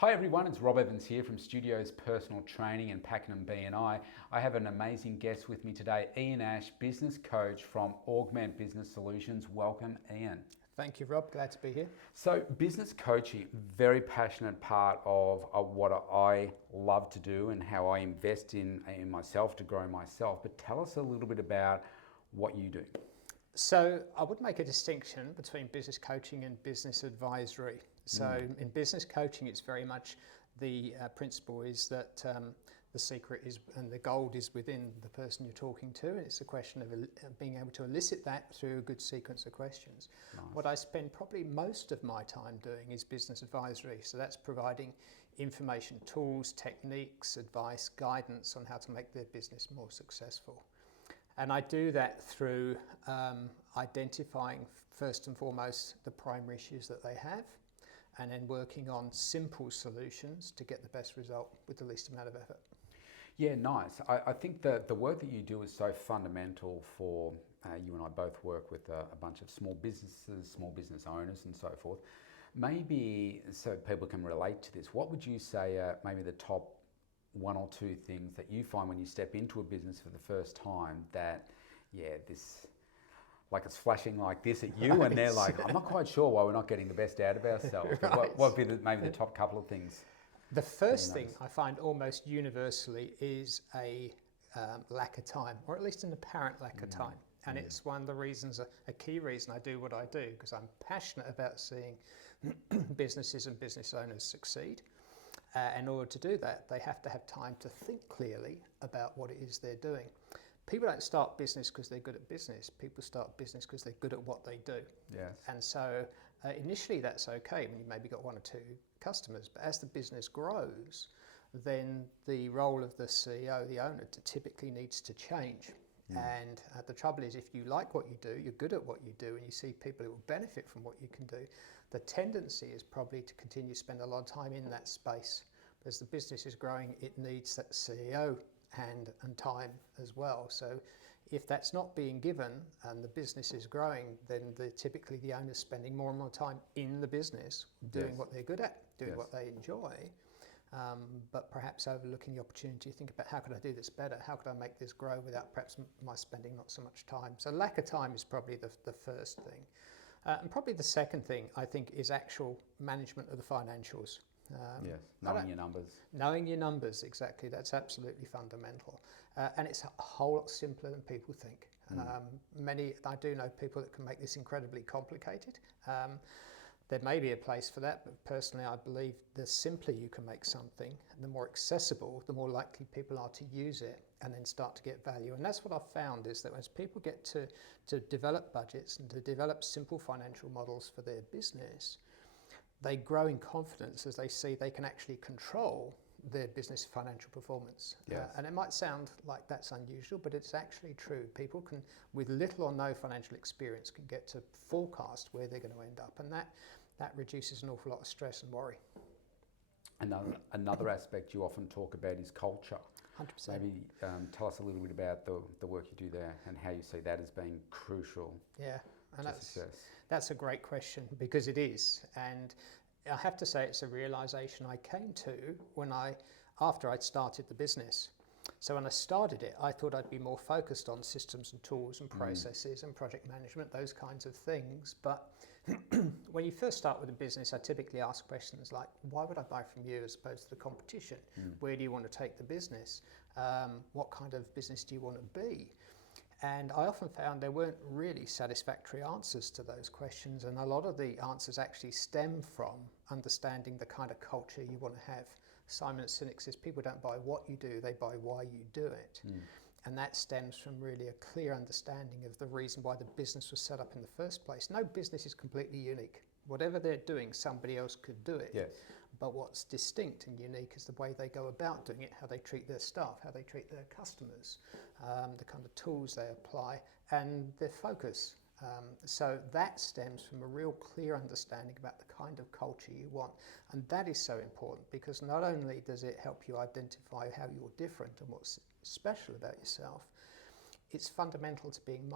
Hi everyone, it's Robb Evans here from Studios Personal Training and Pakenham B&I. I have an amazing guest with me today, Ian Ash, business coach from OrgMent Business Solutions. Welcome, Ian. Thank you, Rob. Glad to be here. So, business coaching, very passionate part of what I love to do and how I invest in myself to grow myself. But tell us a little bit about what you do. So I would make a distinction between business coaching and business advisory. So in business coaching, it's very much the principle is that the secret is and the gold is within the person you're talking to. And it's a question of being able to elicit that through a good sequence of questions. Nice. What I spend probably most of my time doing is business advisory. So that's providing information, tools, techniques, advice, guidance on how to make their business more successful. And I do that through identifying first and foremost the primary issues that they have, and then working on simple solutions to get the best result with the least amount of effort. Yeah, nice. I think that the work that you do is so fundamental for, you and I both work with a bunch of small businesses, small business owners and so forth. Maybe so people can relate to this, what would you say are maybe the top one or two things that you find when you step into a business for the first time that, this, like it's flashing like this at you, and they're like, I'm not quite sure why we're not getting the best out of ourselves. But Right. what would be maybe the top couple of things? The first thing I find almost universally is a lack of time, or at least an apparent lack of time. And it's one of the reasons, a key reason I do what I do, because I'm passionate about seeing businesses and business owners succeed. In order to do that, they have to have time to think clearly about what it is they're doing. People don't start business because they're good at business. People start business because they're good at what they do. Yes. And so initially that's okay when you've maybe got one or two customers. But as the business grows, then the role of the CEO, the owner, typically needs to change. And the trouble is, if you like what you do, you're good at what you do, and you see people who will benefit from what you can do, the tendency is probably to continue to spend a lot of time in that space. But as the business is growing, it needs that CEO hand and time as well. So if that's not being given and the business is growing, then typically the owner's spending more and more time in the business, doing what they're good at, doing what they enjoy. But perhaps overlooking the opportunity to think about how could I do this better? How could I make this grow without perhaps my spending not so much time? So lack of time is probably the first thing. And probably the second thing, I think, is actual management of the financials. Knowing your numbers. Knowing your numbers, exactly. That's absolutely fundamental. And it's a whole lot simpler than people think. I do know people that can make this incredibly complicated. There may be a place for that, but personally I believe the simpler you can make something, the more accessible, the more likely people are to use it and then start to get value. And that's what I've found, is that as people get to develop budgets and to develop simple financial models for their business, they grow in confidence as they see they can actually control their business financial performance. Yes. And it might sound like that's unusual, but it's actually true. People can, with little or no financial experience, can get to forecast where they're going to end up, and that reduces an awful lot of stress and worry. Another aspect you often talk about is culture. 100%. Maybe tell us a little bit about the work you do there and how you see that as being crucial. Yeah, and to success. That's a great question, because it is. And I have to say it's a realization I came to after I'd started the business. So when I started it, I thought I'd be more focused on systems and tools and processes and project management, those kinds of things. But when you first start with a business, I typically ask questions like, why would I buy from you as opposed to the competition? Where do you want to take the business? What kind of business do you want to be? And I often found there weren't really satisfactory answers to those questions, and a lot of the answers actually stem from understanding the kind of culture you want to have. Simon Sinek says people don't buy what you do, they buy why you do it. And that stems from really a clear understanding of the reason why the business was set up in the first place. No business is completely unique. Whatever they're doing, somebody else could do it. Yes. But what's distinct and unique is the way they go about doing it, how they treat their staff, how they treat their customers, the kind of tools they apply, and their focus. So that stems from a real clear understanding about the kind of culture you want. And that is so important, because not only does it help you identify how you're different and what's special about yourself, it's fundamental to being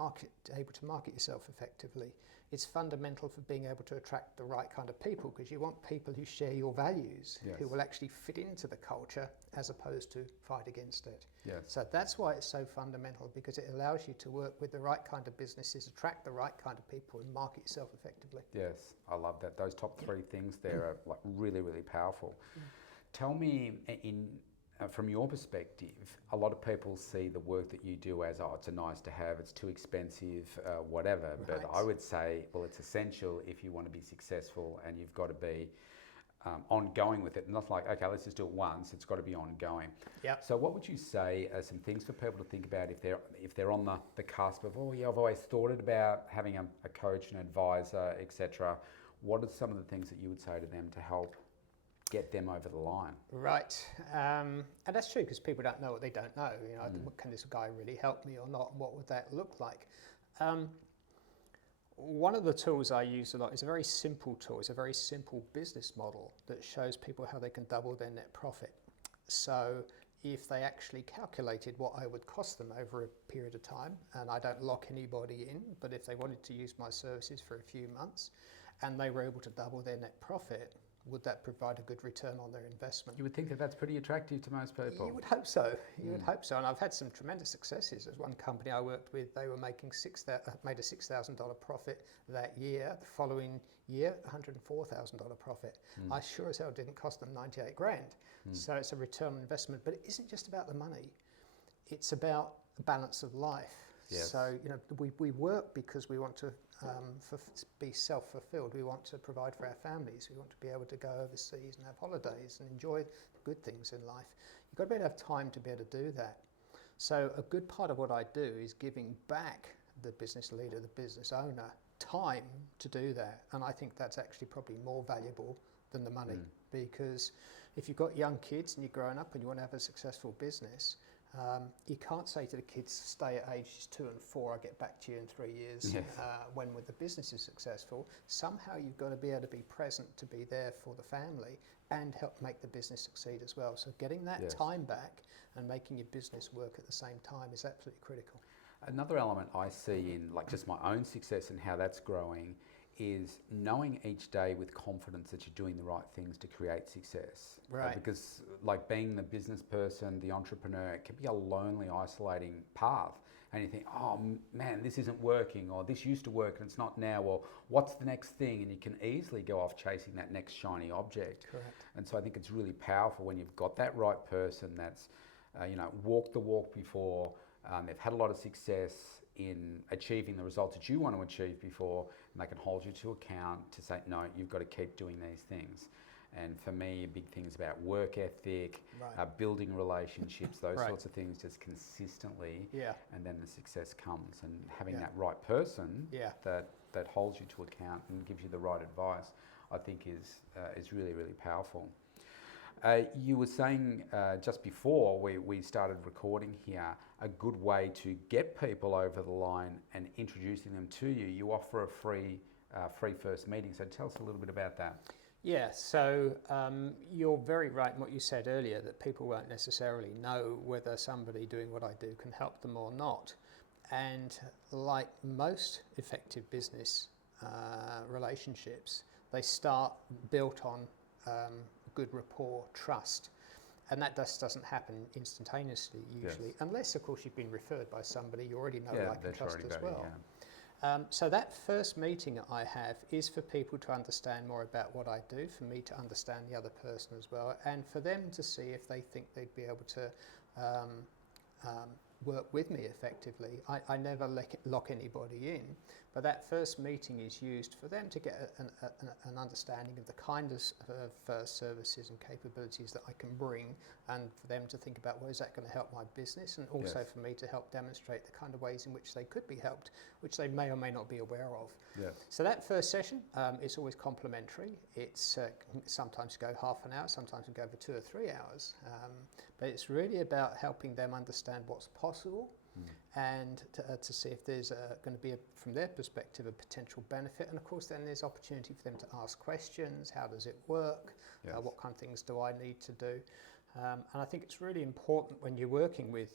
able to market yourself effectively. It's fundamental for being able to attract the right kind of people, because you want people who share your values, Yes. who will actually fit into the culture as opposed to fight against it. Yes. So that's why it's so fundamental, because it allows you to work with the right kind of businesses, attract the right kind of people, and market yourself effectively. Yes, I love that. Those top three things there are like really, really powerful. Tell me, from your perspective, a lot of people see the work that you do as, oh, it's a nice to have, it's too expensive, whatever. Right. But I would say, well, it's essential if you want to be successful, and you've got to be ongoing with it. Not like, okay, let's just do it once. It's got to be ongoing. Yep. So what would you say are some things for people to think about if they're on the cusp of, oh yeah, I've always thought about having a coach, an advisor, etc. What are some of the things that you would say to them to help get them over the line? Right, and that's true, because people don't know what they don't know. You know, can this guy really help me or not? What would that look like? One of the tools I use a lot is a very simple tool. It's a very simple business model that shows people how they can double their net profit. So if they actually calculated what I would cost them over a period of time, and I don't lock anybody in, but if they wanted to use my services for a few months and they were able to double their net profit, would that provide a good return on their investment? You would think that that's pretty attractive to most people. You would hope so. You would hope so. And I've had some tremendous successes. There's one company I worked with, they were making made a $6,000 profit that year. The following year, $104,000 profit. I sure as hell didn't cost them 98 grand. So it's a return on investment. But it isn't just about the money. It's about the balance of life. Yes. So, you know, we work because we want to be self-fulfilled. We want to provide for our families. We want to be able to go overseas and have holidays and enjoy the good things in life. You've got to be able to have time to be able to do that. So a good part of what I do is giving back the business leader, the business owner, time to do that. And I think that's actually probably more valuable than the money, because if you've got young kids and you're growing up and you want to have a successful business, you can't say to the kids, stay at ages 2 and 4, I'll get back to you in 3 years. Yes. When the business is successful, somehow you've got to be able to be present, to be there for the family and help make the business succeed as well. So getting that time back and making your business work at the same time is absolutely critical. Another element I see in like just my own success and how that's growing is knowing each day with confidence that you're doing the right things to create success. Right. Because like being the business person, the entrepreneur, it can be a lonely, isolating path. And you think, oh man, this isn't working, or this used to work and it's not now, or what's the next thing? And you can easily go off chasing that next shiny object. Correct. And so I think it's really powerful when you've got that right person that's, walked the walk before, they've had a lot of success in achieving the results that you want to achieve before, and they can hold you to account to say, no, you've got to keep doing these things. And for me, big things about work ethic, building relationships, those sorts of things, just consistently, and then the success comes. And having that right person that holds you to account and gives you the right advice, I think is really, really powerful. You were saying just before we started recording here, a good way to get people over the line and introducing them to you, you offer a free first meeting. So tell us a little bit about that. Yeah, so you're very right in what you said earlier, that people won't necessarily know whether somebody doing what I do can help them or not. And like most effective business relationships, they start built on good rapport, trust. And that just doesn't happen instantaneously usually, unless of course you've been referred by somebody you already know, like and trust as well. So that first meeting I have is for people to understand more about what I do, for me to understand the other person as well, and for them to see if they think they'd be able to work with me effectively. I never lock anybody in, but that first meeting is used for them to get an understanding of the kind of services and capabilities that I can bring, and for them to think about, well, is that going to help my business, and also for me to help demonstrate the kind of ways in which they could be helped, which they may or may not be aware of. So that first session is always complimentary. It's sometimes go half an hour, sometimes we go over 2 or 3 hours, but it's really about helping them understand what's possible and to see if there's going to be, from their perspective, a potential benefit. And of course then there's opportunity for them to ask questions. How does it work? What kind of things do I need to do? And I think it's really important when you're working with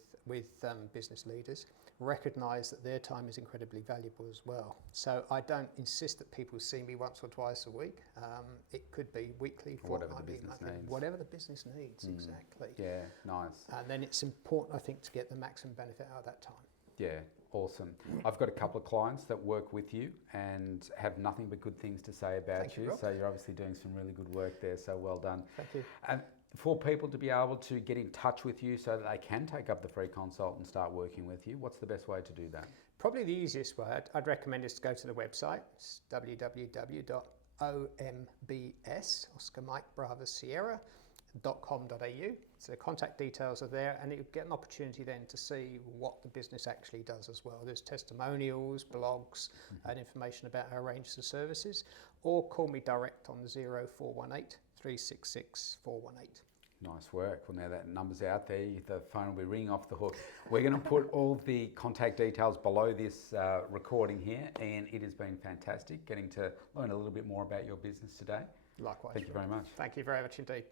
business leaders, recognise that their time is incredibly valuable as well. So I don't insist that people see me once or twice a week. It could be weekly, fortnightly, monthly, whatever the business needs, exactly. Yeah, nice. And then it's important, I think, to get the maximum benefit out of that time. Yeah, awesome. I've got a couple of clients that work with you and have nothing but good things to say about Thank you, Rob. So you're obviously doing some really good work there, so well done. Thank you. And for people to be able to get in touch with you so that they can take up the free consult and start working with you, what's the best way to do that? Probably the easiest way I'd recommend is to go to the website. It's www.ombs, Oscar Mike Bravo Sierra, .com.au. So the contact details are there, and you get an opportunity then to see what the business actually does as well. There's testimonials, blogs, and information about our ranges of services, or call me direct on 0418 366 418. Nice work. Well, now that number's out there, the phone will be ringing off the hook. We're going to put all the contact details below this recording here, and it has been fantastic getting to learn a little bit more about your business today. Likewise. Thank you very much. Thank you very much indeed.